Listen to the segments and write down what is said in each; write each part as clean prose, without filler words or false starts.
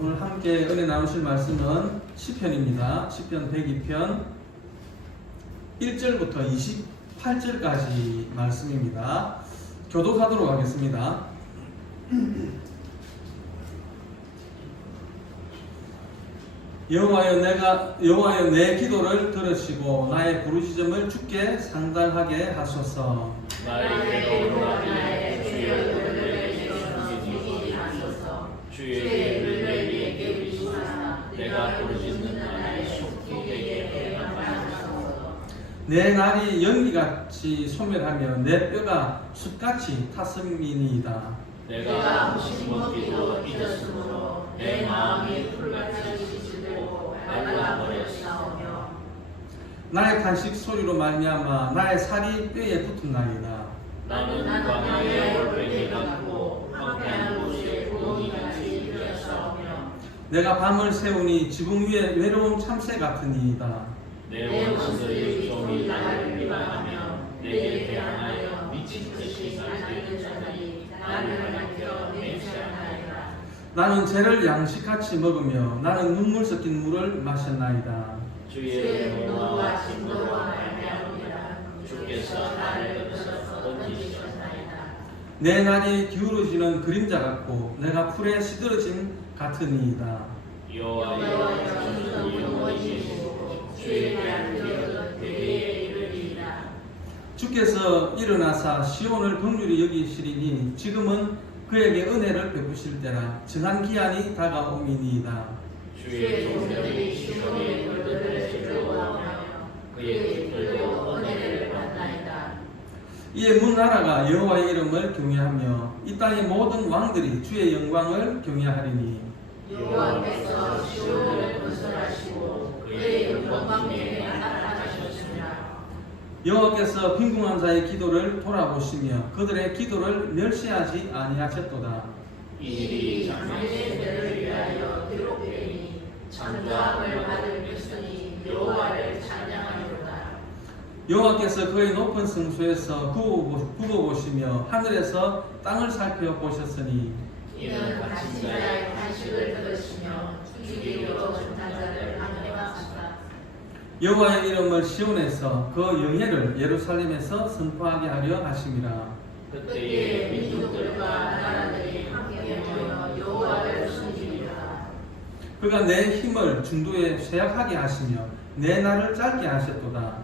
오늘 함께 은혜 나누실 말씀은 시편입니다. 시편 102편 1절부터 28절까지 말씀입니다. 교독하도록 하겠습니다. 여호와여 내 기도를 들으시고 나의 부르짖음을 주께 상달하게 하소서. 나의 기도와 나의 주여 노래를 숨기지 마소서. 주의 이름을 내게 비추사 내가 부르짖는 나의 속기에게 대답하소서. 내 날이 연기같이 소멸하며 내 뼈가 숯같이 탔음이니이다. 내가 씹먹기도 잊었으므로 내 마음이 풀같이 지치고 말라버렸사오며 나의 탄식 소리로 말미암아 나의 살이 뼈에 붙었나이다. 나는 광야의 올빼미 같고 황폐한 곳에 구덩이같이 되었사오며 내가 밤을 새우니 지붕 위에 외로운 참새 같으니이다. 내 원수의 종이 나를 비방하며 내게 대항하여 미친 듯이 살리는 자들이 나를 가리켜 맹세하나이다. 나는 죄를 양식같이 먹으며 나는 눈물 섞인 물을 마셨나이다. 주의 분노와 진노로 말미암으리라. 주께서 나를 던져서 던지셨나이다. 내 날이 기울어지는 그림자 같고 내가 풀에 시들어진 같으니이다. 여호와여 주는 영원이시고 주에 대한 기억은 대대에 이르리이다. 주께서 일어나사 시온을 긍휼히 여기시리니 지금은 그에게 은혜를 베푸실 때라. 정한 기한이 다가옴이니이다. 주의 종들이 시온의 돌들을 즐거워하며 그의 집들도 은혜를 받나이다. 이에 문 나라가 여호와의 이름을 경외하며 이 땅의 모든 왕들이 주의 영광을 경외하리니 여호와께서 시온을 건설하시고 그의 영광에 나타나셨습니다. 여호와께서 빈궁한 자의 기도를 돌아보시며 그들의 기도를 멸시하지 아니하셨도다. 이 일이 장래의 때를 위하여 기록되니 창조함을 받을 백성이 여호와를 찬양하리로다. 여호와께서 그의 높은 성소에서 굽어보시며 하늘에서 땅을 살펴보셨으니 이는 갇힌 자의 탄식을 들으시며 죽이기로 준한 자를 항해하시다. 여호와의 이름을 시온에서 그 영예를 예루살렘에서 선포하게 하려 하심이라. 그때에 민족들과 나라들이 함께 모여 여호와를 섬기리라. 그가 내 힘을 중도에 쇠약하게 하시며 내 날을 짧게 하셨도다.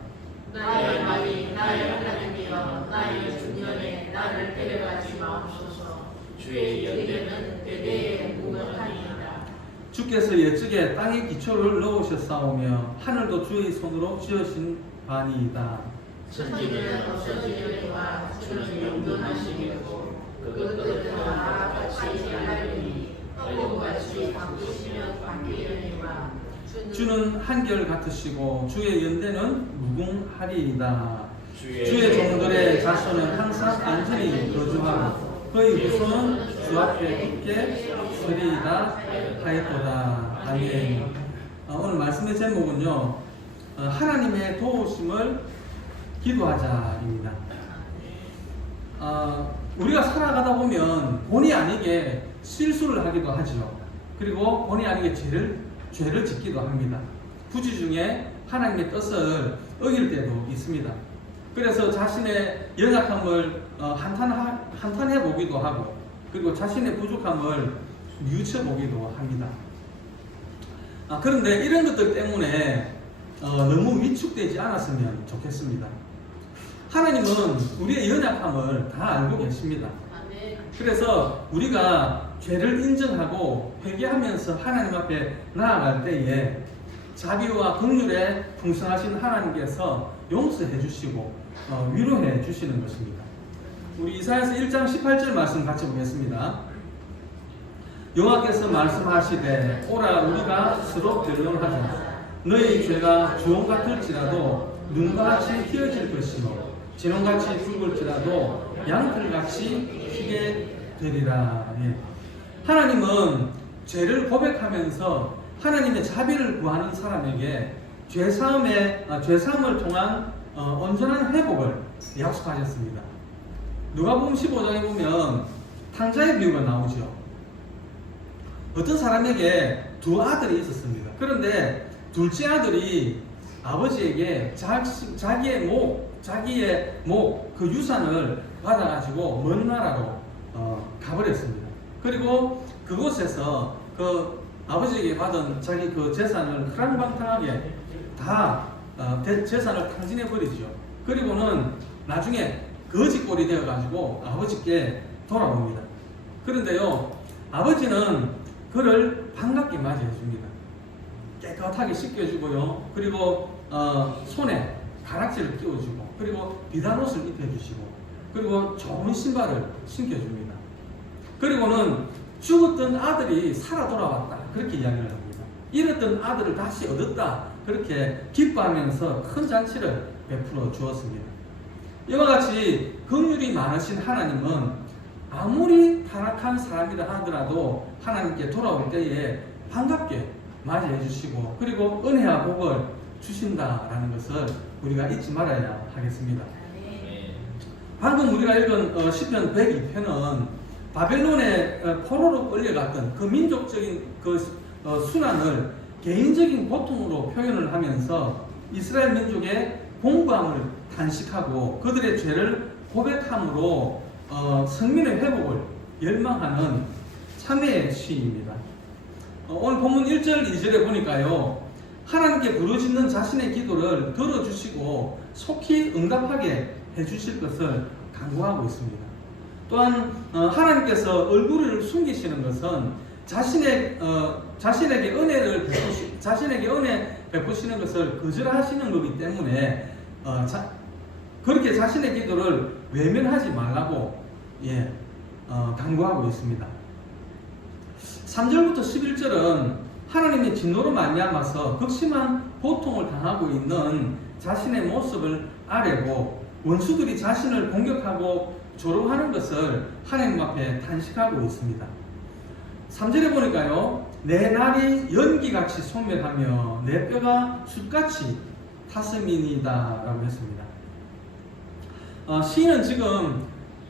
나의 말이 나의 하나님이여 나의 중년에 나를 데려가지 마옵소서. 주의 연대는 대대에 무궁하니이다. 주께서 옛적에 땅에 기초를 넣으셨사오며 하늘도 주의 손으로 지으신 바니이다. 천지는 없어지려니와 주는 영존하시겠고 그것들은 나같이 하리니 얼굴같이 바꾸시면 바뀌려니와 주는 한결 같으시고 주의 연대는 무궁하리이다. 주의 종들의 자손은 항상 안전히 거주하고 그의 후손은 주 앞에 굳게 서리이다 하였도다. 아멘. 오늘 말씀의 제목은요, 하나님의 도우심을 기도하자입니다. 우리가 살아가다 보면 본의 아니게 실수를 하기도 하죠. 그리고 본의 아니게 죄를 짓기도 합니다. 부지 중에 하나님의 뜻을 어길 때도 있습니다. 그래서 자신의 연약함을 한탄해 보기도 하고, 그리고 자신의 부족함을 뉘우쳐 보기도 합니다. 그런데 이런 것들 때문에 너무 위축되지 않았으면 좋겠습니다. 하나님은 우리의 연약함을 다 알고 계십니다. 그래서 우리가 죄를 인정하고 회개하면서 하나님 앞에 나아갈 때에 자비와 긍휼에 풍성하신 하나님께서 용서해 주시고 위로해 주시는 것입니다. 우리 이사야서 1장 18절 말씀 같이 보겠습니다. 여호와께서 말씀하시되 오라 우리가 서로 변론하자. 너희 죄가 주홍 같을지라도 눈같이 희어질 것이요 진홍같이 붉을지라도 양털같이 희게 되리라. 예. 하나님은 죄를 고백하면서 하나님의 자비를 구하는 사람에게 죄사함을 통한 온전한 회복을 약속하셨습니다. 누가복음 15장에 보면 탕자의 비유가 나오죠. 어떤 사람에게 두 아들이 있었습니다. 그런데 둘째 아들이 아버지에게 자기의 그 유산을 받아가지고 먼 나라로 가버렸습니다. 그리고 그곳에서 그 아버지에게 받은 자기 그 재산을 허랑방탕하게 다 재산을 탕진해 버리죠. 그리고는 나중에 거지꼴이 되어가지고 아버지께 돌아옵니다. 그런데요, 아버지는 그를 반갑게 맞이해 줍니다. 깨끗하게 씻겨주고요. 그리고 손에 가락지를 끼워주고, 그리고 비단 옷을 입혀주시고, 그리고 좋은 신발을 신겨줍니다. 그리고는 죽었던 아들이 살아 돌아왔다, 그렇게 이야기를 합니다. 잃었던 아들을 다시 얻었다, 그렇게 기뻐하면서 큰 잔치를 베풀어 주었습니다. 이와 같이 긍휼이 많으신 하나님은 아무리 타락한 사람이라 하더라도 하나님께 돌아올 때에 반갑게 맞이해 주시고, 그리고 은혜와 복을 주신다라는 것을 우리가 잊지 말아야 하겠습니다. 방금 우리가 읽은 시편 102편은 바벨론의 포로로 끌려갔던 그 민족적인 그 순환을 개인적인 고통으로 표현을 하면서 이스라엘 민족의 공부함을 탄식하고 그들의 죄를 고백함으로 성민의 회복을 열망하는 참회의 시입니다. 오늘 본문 1절 2절에 보니까요, 하나님께 부르짖는 자신의 기도를 들어주시고 속히 응답하게 해주실 것을 간구하고 있습니다. 또한 하나님께서 얼굴을 숨기시는 것은 자신에게 은혜 베푸시는 것을 거절하시는 거기 때문에 그렇게 자신의 기도를 외면하지 말라고 간구하고 있습니다. 3절부터 11절은 하나님의 진노로 말미암아서 극심한 고통을 당하고 있는 자신의 모습을 아뢰고 원수들이 자신을 공격하고 조롱하는 것을 하나님 앞에 탄식하고 있습니다. 3절에 보니까요, 내 날이 연기같이 소멸하며 내 뼈가 숯같이 탔음이니이다 라고 했습니다. 시인은 지금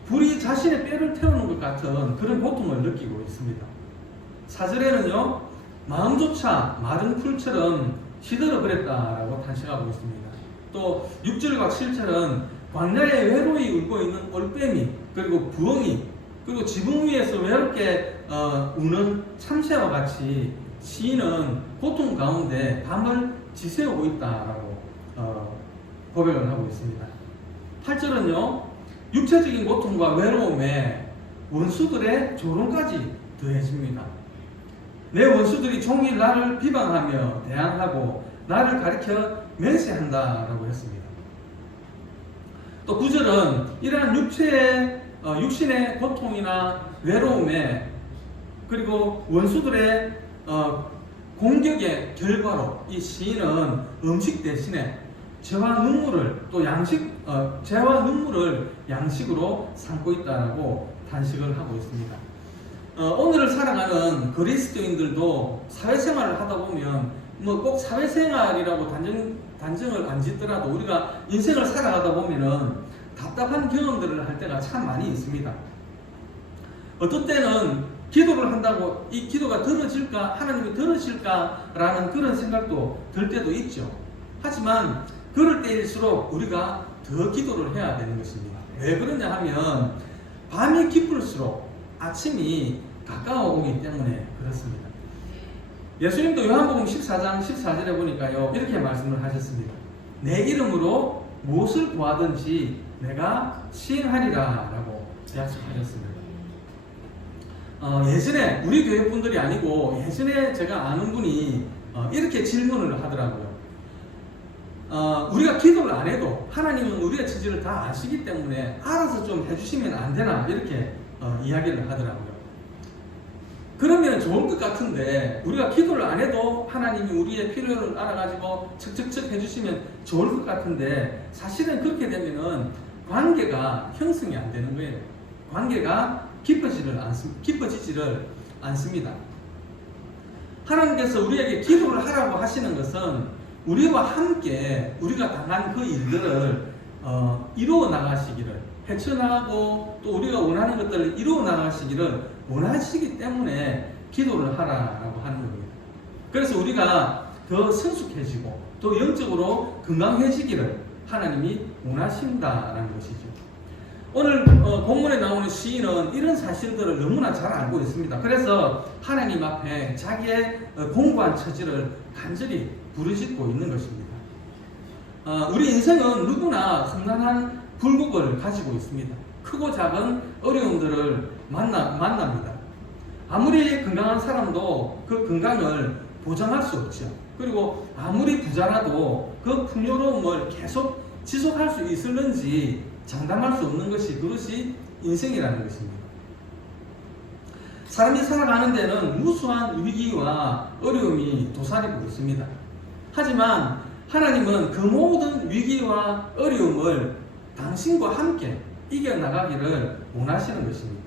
불이 자신의 뼈를 태우는 것 같은 그런 고통을 느끼고 있습니다. 4절에는요, 마음조차 마른 풀처럼 시들어 버렸다라고 탄식하고 있습니다. 또 6절과 7절은 광야에 외로이 울고 있는 올빼미, 그리고 부엉이, 그리고 지붕 위에서 외롭게 우는 참새와 같이 시인은 고통 가운데 밤을 지새우고 있다라고 고백을 하고 있습니다. 8절은요, 육체적인 고통과 외로움에 원수들의 조롱까지 더해집니다. 내 원수들이 종일 나를 비방하며 대항하고 나를 가리켜 맹세한다라고 했습니다. 또 9절은 이러한 육신의 고통이나 외로움에, 그리고 원수들의 공격의 결과로 이 시인은 음식 대신에 죄와 눈물을 양식으로 삼고 있다라고 단식을 하고 있습니다. 오늘을 살아가는 그리스도인들도 사회생활을 하다 보면 꼭 사회생활이라고 단정을 안 짓더라도 우리가 인생을 살아가다 보면은 답답한 경험들을 할 때가 참 많이 있습니다. 어떤 때는 기도를 한다고 이 기도가 들어질까, 하나님이 들으실까라는 그런 생각도 들 때도 있죠. 하지만 그럴 때일수록 우리가 더 기도를 해야 되는 것입니다. 왜 그러냐 하면 밤이 깊을수록 아침이 가까워오기 때문에 그렇습니다. 예수님도 요한복음 14장 14절에 보니까요, 이렇게 말씀을 하셨습니다. 내 이름으로 무엇을 구하든지 내가 시행하리라 라고 약속하셨습니다. 예전에 우리 교회 분들이 아니고 예전에 제가 아는 분이 이렇게 질문을 하더라고요. 우리가 기도를 안 해도 하나님은 우리의 처지를 다 아시기 때문에 알아서 좀 해주시면 안 되나, 이렇게 이야기를 하더라고요. 그러면 좋을 것 같은데, 우리가 기도를 안 해도 하나님이 우리의 필요를 알아가지고 척척척 해주시면 좋을 것 같은데, 사실은 그렇게 되면은 관계가 형성이 안 되는 거예요. 관계가 깊어지지를 않습니다. 하나님께서 우리에게 기도를 하라고 하시는 것은 우리와 함께 우리가 당한 그 일들을 이루어 나가시기를, 헤쳐나가고 또 우리가 원하는 것들을 이루어 나가시기를 원하시기 때문에 기도를 하라라고 하는 겁니다. 그래서 우리가 더 성숙해지고 또 영적으로 건강해지기를 하나님이 원하신다라는 것이죠. 오늘 본문에 나오는 시인은 이런 사실들을 너무나 잘 알고 있습니다. 그래서 하나님 앞에 자기의 공고한 처지를 간절히 부르짖고 있는 것입니다. 우리 인생은 누구나 험난한 굴곡을 가지고 있습니다. 크고 작은 어려움들을 만납니다. 아무리 건강한 사람도 그 건강을 보장할 수 없죠. 그리고 아무리 부자라도 그 풍요로움을 계속 지속할 수 있을는지 장담할 수 없는 것이 그것이 인생이라는 것입니다. 사람이 살아가는 데는 무수한 위기와 어려움이 도사리고 있습니다. 하지만 하나님은 그 모든 위기와 어려움을 당신과 함께 이겨나가기를 원하시는 것입니다.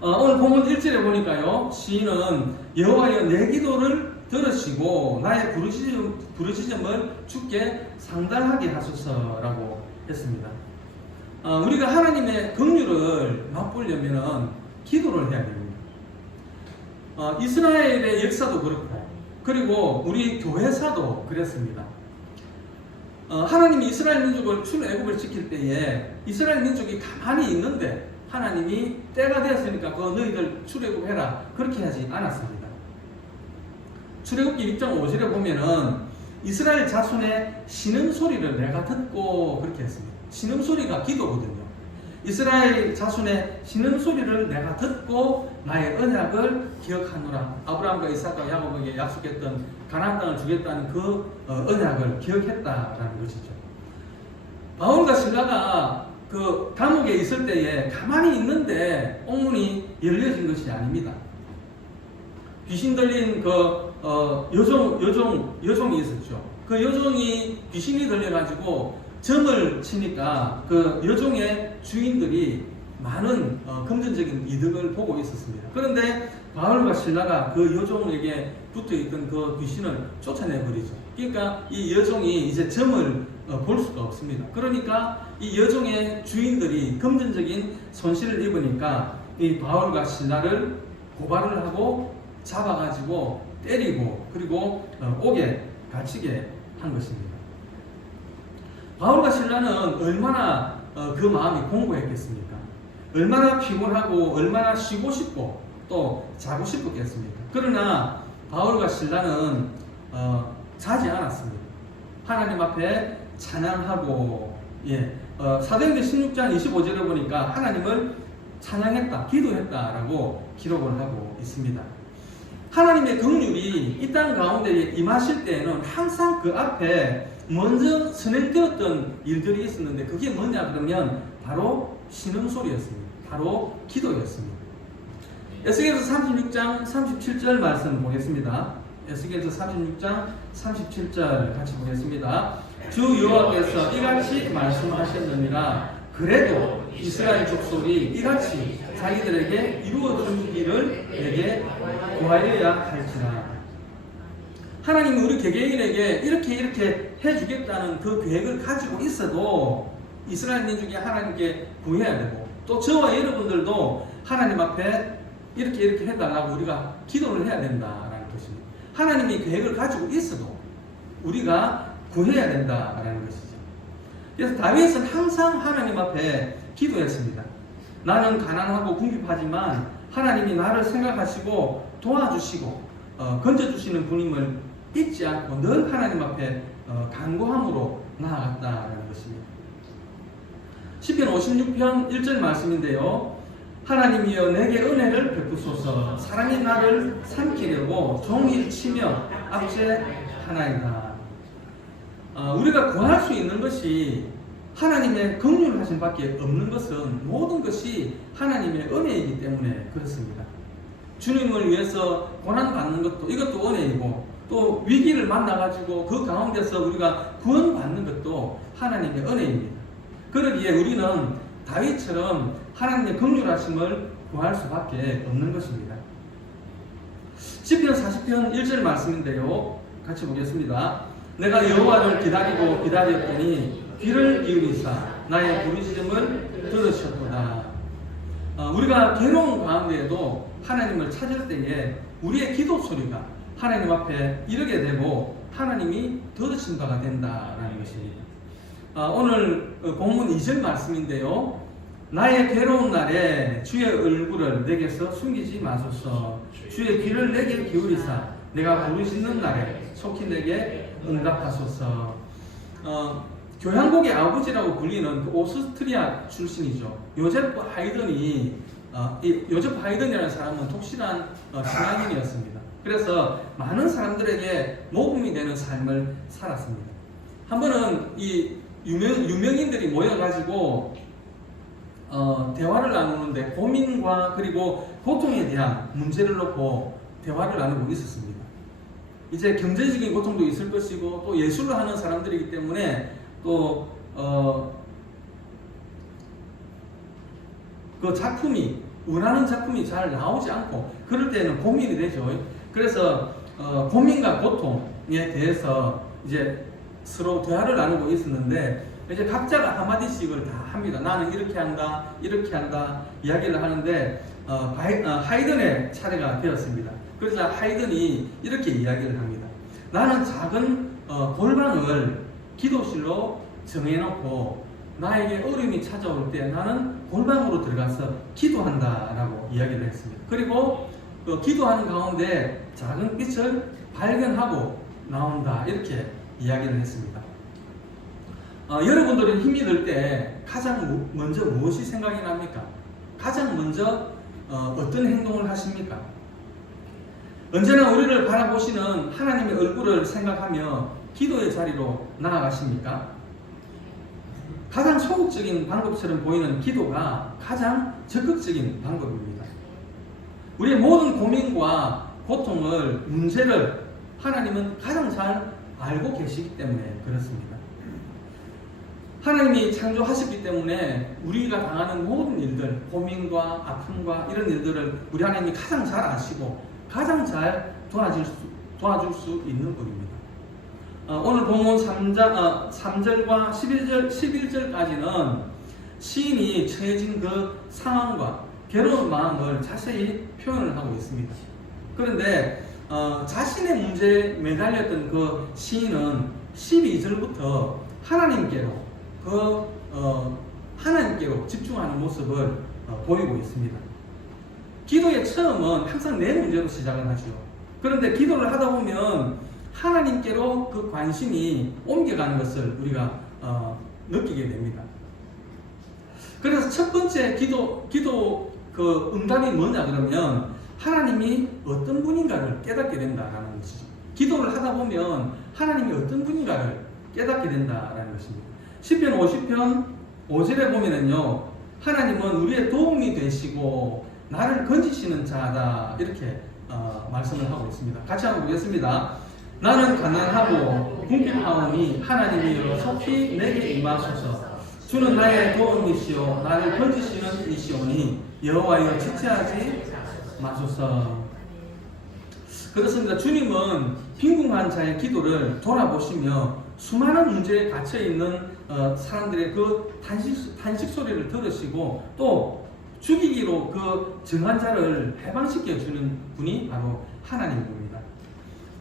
오늘 본문 1절에 보니까요, 시인은 여호와여 내 기도를 들으시고 나의 부르짖음을 주께 상달하게 하소서라고 했습니다. 우리가 하나님의 긍휼을 맛보려면 기도를 해야 됩니다. 이스라엘의 역사도 그렇고 그리고 우리 교회사도 그랬습니다. 하나님이 이스라엘 민족을 출애굽을 시킬 때에 이스라엘 민족이 가만히 있는데 하나님이 때가 되었으니까 그 너희들 출애굽해라 그렇게 하지 않았습니다. 출애굽기 6장 5절에 보면은 이스라엘 자손의 신음소리를 내가 듣고 그렇게 했습니다. 신음소리가 기도거든요. 이스라엘 자손의 신음소리를 내가 듣고 나의 언약을 기억하노라. 아브라함과 이삭과 야곱에게 약속했던 가나안 땅을 주겠다는 그 언약을 기억했다라는 것이죠. 바울과 실라가 그 감옥에 있을 때에 가만히 있는데 옥문이 열려진 것이 아닙니다. 귀신 들린 그 여종이 있었죠. 그 여종이 귀신이 들려가지고 점을 치니까 그 여종의 주인들이 많은 금전적인 이득을 보고 있었습니다. 그런데 바울과 실라가 그 여종에게 붙어있던 그 귀신을 쫓아내버리죠. 그러니까 이 여종이 이제 점을 볼 수가 없습니다. 그러니까 이 여종의 주인들이 금전적인 손실을 입으니까 이 바울과 실라를 고발을 하고 잡아가지고 때리고 그리고 옥에 갇히게 한 것입니다. 바울과 실라는 얼마나 그 마음이 공고했겠습니까? 얼마나 피곤하고 얼마나 쉬고 싶고 또 자고 싶었겠습니까? 그러나 바울과 실라는 자지 않았습니다. 하나님 앞에 찬양하고 사도행전 16장 25절에 보니까 하나님을 찬양했다, 기도했다라고 기록을 하고 있습니다. 하나님의 긍휼이 이 땅 가운데 임하실 때에는 항상 그 앞에 먼저 선행되었던 일들이 있었는데 그게 뭐냐 그러면 바로 신음소리였습니다. 바로 기도였습니다. 에스겔서 36장 37절 말씀 보겠습니다. 에스겔서 36장 37절 같이 보겠습니다. 주 여호와께서 이같이 말씀하셨느니라. 그래도 이스라엘 족속이 이같이 자기들에게 이루어주기를 내게 구하여야 할지라. 하나님이 우리 개개인에게 이렇게 해주겠다는 그 계획을 가지고 있어도 이스라엘 민족이 하나님께 구해야 되고 또 저와 여러분들도 하나님 앞에 이렇게 해달라고 우리가 기도를 해야 된다라는 것입니다. 하나님이 계획을 가지고 있어도 우리가 구해야 된다라는 것이죠. 그래서 다윗은 항상 하나님 앞에 기도했습니다. 나는 가난하고 궁핍하지만 하나님이 나를 생각하시고 도와주시고 건져주시는 분임을 잊지 않고 늘 하나님 앞에 간구함으로 나아갔다라는 것입니다. 시편 56편 1절 말씀인데요. 하나님이여 내게 은혜를 베푸소서. 사람이 나를 삼키려고 종일 치며 압제하나이다. 우리가 구할 수 있는 것이 하나님의 긍휼하심 밖에 없는 것은 모든 것이 하나님의 은혜이기 때문에 그렇습니다. 주님을 위해서 고난받는 것도 이것도 은혜이고 또 위기를 만나가지고 그 가운데서 우리가 구원받는 것도 하나님의 은혜입니다. 그러기에 우리는 다윗처럼 하나님의 긍휼하심을 구할 수밖에 없는 것입니다. 시편 40편 1절 말씀인데요. 같이 보겠습니다. 내가 여호와를 기다리고 기다렸더니 귀를 기울이사 나의 부르짖음을 들으셨도다. 우리가 괴로운 가운데에도 하나님을 찾을 때에 우리의 기도 소리가 하나님 앞에 이르게 되고 하나님이 들으신 바가 된다라는 것입니다. 오늘 본문 2절 말씀인데요. 나의 괴로운 날에 주의 얼굴을 내게서 숨기지 마소서. 주의 귀를 내게 기울이사 내가 부르짖는 날에 속히 내게 응답하소서. 교향곡의 아버지라고 불리는 그 오스트리아 출신이죠. 요제프 하이든이 이 요제프 하이든이라는 사람은 독실한 신앙인이었습니다. 그래서 많은 사람들에게 모범이 되는 삶을 살았습니다. 한 번은 이 유명인들이 모여가지고 대화를 나누는데 고민과 그리고 고통에 대한 문제를 놓고 대화를 나누고 있었습니다. 이제 경제적인 고통도 있을 것이고 또 예술을 하는 사람들이기 때문에 또 그 작품이 원하는 작품이 잘 나오지 않고 그럴 때는 고민이 되죠. 그래서 고민과 고통에 대해서 이제 서로 대화를 나누고 있었는데 이제 각자가 한마디씩을 다 합니다. 나는 이렇게 한다, 이렇게 한다 이야기를 하는데 하이든의 차례가 되었습니다. 그래서 하이든이 이렇게 이야기를 합니다. 나는 작은 골방을 기도실로 정해놓고 나에게 어려움이 찾아올 때 나는 골방으로 들어가서 기도한다라고 이야기를 했습니다. 그리고 기도하는 가운데 작은 빛을 발견하고 나온다 이렇게 이야기를 했습니다. 여러분들은 힘이 들 때 가장 먼저 무엇이 생각이 납니까? 가장 먼저 어떤 행동을 하십니까? 언제나 우리를 바라보시는 하나님의 얼굴을 생각하며 기도의 자리로 나아가십니까? 가장 소극적인 방법처럼 보이는 기도가 가장 적극적인 방법입니다. 우리의 모든 고민과 고통을, 문제를 하나님은 가장 잘 알고 계시기 때문에 그렇습니다. 하나님이 창조하셨기 때문에 우리가 당하는 모든 일들, 고민과 아픔과 이런 일들을 우리 하나님이 가장 잘 아시고 가장 잘 도와줄 수 있는 분입니다. 오늘 본문 3절과 11절까지는 시인이 처해진 그 상황과 괴로운 마음을 자세히 표현을 하고 있습니다. 그런데 자신의 문제에 매달렸던 그 시인은 12절부터 하나님께로 집중하는 모습을 보이고 있습니다. 기도의 처음은 항상 내 문제로 시작을 하죠. 그런데 기도를 하다 보면 하나님께로 그 관심이 옮겨가는 것을 우리가 느끼게 됩니다. 그래서 첫 번째 기도 그 응답이 뭐냐 그러면 하나님이 어떤 분인가를 깨닫게 된다라는 것이죠. 기도를 하다 보면 하나님이 어떤 분인가를 깨닫게 된다라는 것입니다. 시편 50편 5절에 보면은요, 하나님은 우리의 도움이 되시고 나를 건지시는 자다 이렇게 말씀을 하고 있습니다. 같이 한번 보겠습니다. 나는 가난하고 궁핍하오니 하나님이여 속히 내게 임하소서. 주는 나의 도움이시오 나를 건지시는 이시오니 여호와여 지체하지 마소서. 그렇습니다. 주님은 빈궁한 자의 기도를 돌아보시며 수많은 문제에 갇혀있는 사람들의 그 탄식 소리를 들으시고 또 죽이기로 그 정한 자를 해방시켜 주는 분이 바로 하나님입니다.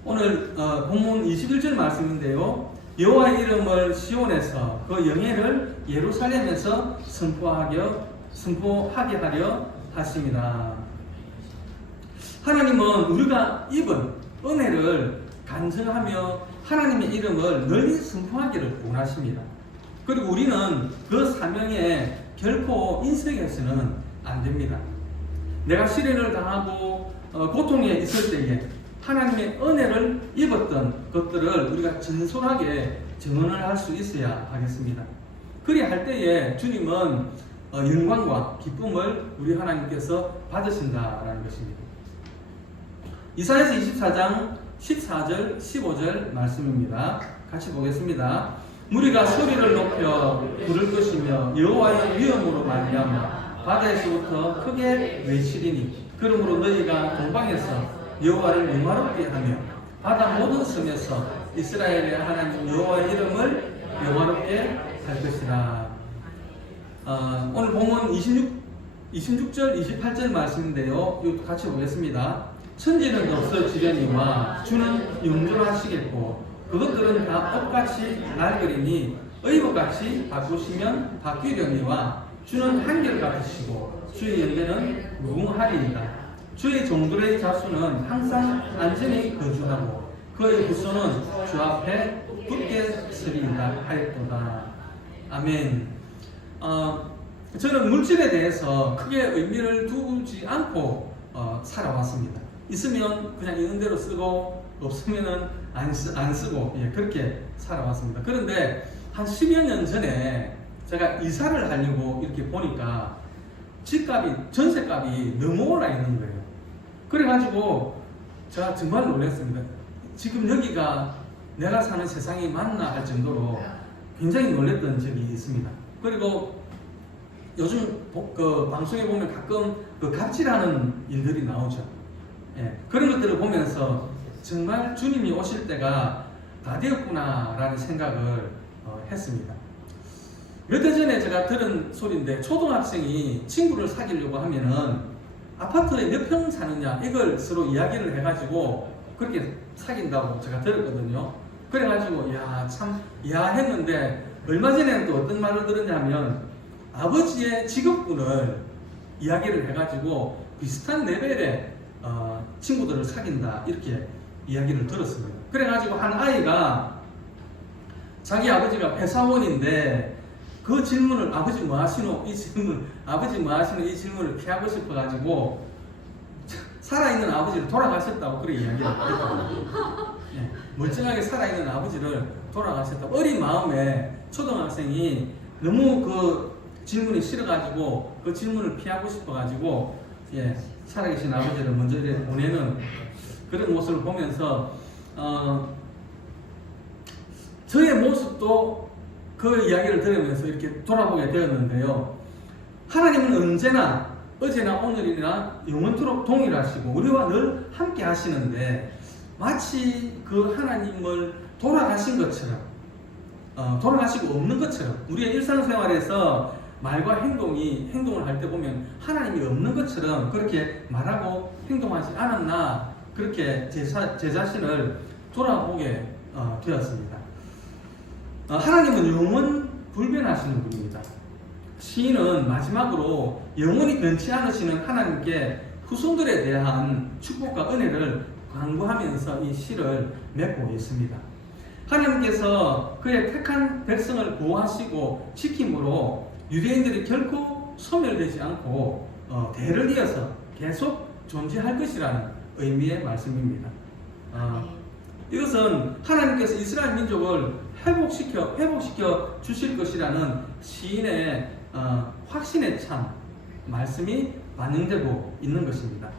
오늘 본문 21절 말씀인데요. 여호와의 이름을 시온에서 그 영예를 예루살렘에서 선포하게 하려 하십니다. 하나님은 우리가 입은 은혜를 간증하며 하나님의 이름을 널리 선포하기를 원하십니다. 그리고 우리는 그 사명에 결코 인색해서는 안 됩니다. 내가 시련을 당하고 고통에 있을 때에 하나님의 은혜를 입었던 것들을 우리가 진솔하게 증언을 할 수 있어야 하겠습니다. 그리야 할 때에 주님은 영광과 기쁨을 우리 하나님께서 받으신다라는 것입니다. 이사야서 24장 14절 15절 말씀입니다. 같이 보겠습니다. 무리가 소리를 높여 부를 것이며 여호와의 위엄으로 말미암아 바다에서부터 크게 외치리니 그러므로 너희가 동방에서 여호와를 영화롭게 하며 바다 모든 섬에서 이스라엘의 하나님 여호와의 이름을 영화롭게 할 것이라. 오늘 본문 26절, 28절 말씀인데요. 이것도 같이 보겠습니다. 천지는 없어지려니와 주는 영존하시겠고 그것들은 다 옷같이 낡으리니 의복같이 바꾸시면 바뀌려니와 주는 한결같으시고 주의 연대는 무궁하리이다. 주의 종들의 자수는 항상 안전히 거주하고 그의 후손은 주 앞에 굳게 서리이다 하였도다. 아멘. 저는 물질에 대해서 크게 의미를 두지 않고 살아왔습니다. 있으면 그냥 있는 대로 쓰고 없으면은 안 쓰고 그렇게 살아왔습니다. 그런데 한 10여 년 전에 제가 이사를 하려고 이렇게 보니까 집값이, 전세값이 너무 올라 있는 거예요. 그래가지고 제가 정말 놀랐습니다. 지금 여기가 내가 사는 세상이 맞나 할 정도로 굉장히 놀랐던 적이 있습니다. 그리고 요즘 그 방송에 보면 가끔 그 갑질하는 일들이 나오죠. 그런 것들을 보면서 정말 주님이 오실 때가 다 되었구나라는 생각을 했습니다. 몇 달 전에 제가 들은 소리인데 초등학생이 친구를 사귀려고 하면은 아파트에 몇 평 사느냐 이걸 서로 이야기를 해가지고 그렇게 사귄다고 제가 들었거든요. 그래가지고 야 했는데 얼마 전에는 또 어떤 말을 들었냐면 아버지의 직업군을 이야기를 해가지고 비슷한 레벨의 친구들을 사귄다 이렇게 이야기를 들었습니다. 그래가지고 한 아이가 자기 아버지가 회사원인데 그 질문을 아버지 뭐 하시노? 이 질문을 피하고 싶어가지고 살아있는 아버지를 돌아가셨다고 그렇게 이야기를 했거든요. 멀쩡하게 살아있는 아버지를 돌아가셨다고 어린 마음에 초등학생이 너무 그 질문이 싫어가지고 그 질문을 피하고 싶어가지고 살아계신 아버지를 먼저 보내는 그런 모습을 보면서 저의 모습도 그 이야기를 들으면서 이렇게 돌아보게 되었는데요. 하나님은 언제나 어제나 오늘이나 영원토록 동일하시고 우리와 늘 함께 하시는데 마치 그 하나님을 돌아가신 것처럼 돌아가시고 없는 것처럼 우리의 일상생활에서 말과 행동을 할 때 보면 하나님이 없는 것처럼 그렇게 말하고 행동하지 않았나 그렇게 제 자신을 돌아보게 되었습니다. 하나님은 영원 불변하시는 분입니다. 시인은 마지막으로 영원히 변치 않으시는 하나님께 후손들에 대한 축복과 은혜를 간구하면서 이 시를 맺고 있습니다. 하나님께서 그의 택한 백성을 보호하시고 지킴으로 유대인들이 결코 소멸되지 않고 대를 이어서 계속 존재할 것이라는 의미의 말씀입니다. 이것은 하나님께서 이스라엘 민족을 회복시켜 주실 것이라는 시인의 확신에 찬 말씀이 반영되고 있는 것입니다.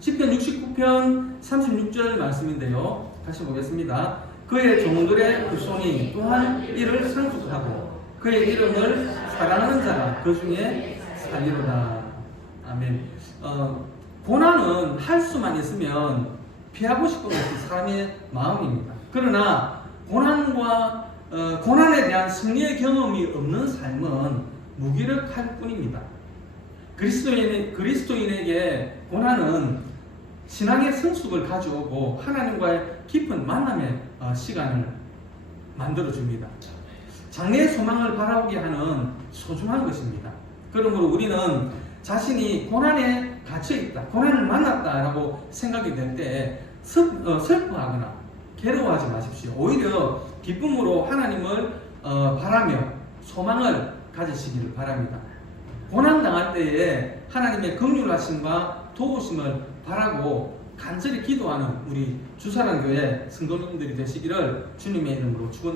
시편 69편 36절 말씀인데요. 다시 보겠습니다. 그의 종들의 후손이 또한 이를 상속하고 그의 이름을 사랑하는 자가 그 중에 살리로다. 아멘. 고난은 할 수만 있으면 피하고 싶은 것이 사람의 마음입니다. 그러나 고난에 대한 승리의 경험이 없는 삶은 무기력할 뿐입니다. 그리스도인에게 고난은 신앙의 성숙을 가져오고 하나님과의 깊은 만남의 시간을 만들어줍니다. 장래의 소망을 바라보게 하는 소중한 것입니다. 그러므로 우리는 자신이 고난에 갇혀있다, 고난을 만났다라고 생각이 될 때 슬퍼하거나 괴로워하지 마십시오. 오히려 기쁨으로 하나님을 바라며 소망을 가지시기를 바랍니다. 고난당할 때에 하나님의 긍휼하심과 도우심을 바라고 간절히 기도하는 우리 주사랑교회 성도님들이 되시기를 주님의 이름으로 축원드립니다.